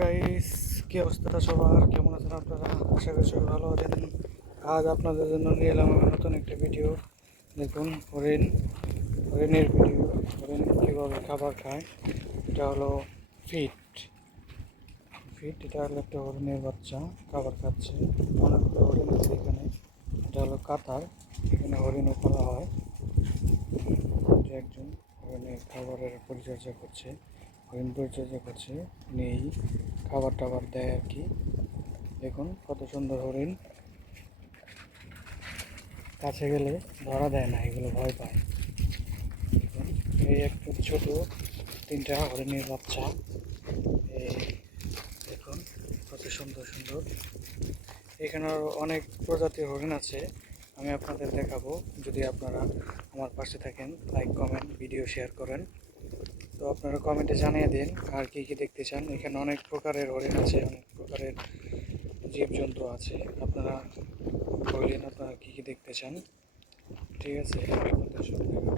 Guys, কি অবস্থা সবার? কেমন আছেন আপনারা? আশা করি সবাই ভালো আছেন। আজ আপনাদের জন্য নিয়ে এলাম আমি নতুন একটা ভিডিও। দেখুন, হরিণের ভিডিও। হরিণ কীভাবে খাবার খায়, এটা হলো ফিট ফিট এটা হলো একটা হরিণের বাচ্চা, খাবার খাচ্ছে। অনেকগুলো হরিণ আছে এখানে। এটা হলো কাতার, এখানে হরিণও পালা হয়। যে একজন হরিণের খাবারের পরিচর্যা করছে, হরিণ পরিচর্যা করছে, নেই খাবার টাবার দেয় আর কি। দেখুন কত সুন্দর হরিণ, কাছে গেলে ধরা দেয় না, এগুলো ভয় পায়। দেখুন, এই একটা ছোট 3টা হরিণের বাচ্চা। এই দেখুন কত সুন্দর সুন্দর। এখানে আরও অনেক প্রজাতির হরিণ আছে, আমি আপনাদের দেখাবো যদি আপনারা আমার পাশে থাকেন। লাইক, কমেন্ট, ভিডিও শেয়ার করেন। তো আপনারা কমেন্টে জানিয়ে দিন আর কি কি দেখতে চান। এখানে অনেক প্রকারের হরিণ আছে, অনেক প্রকারের জীবজন্তু আছে। আপনারা বললেন আপনারা কি কি দেখতে চান। ঠিক আছে, আপনাদের সব দেখাবো।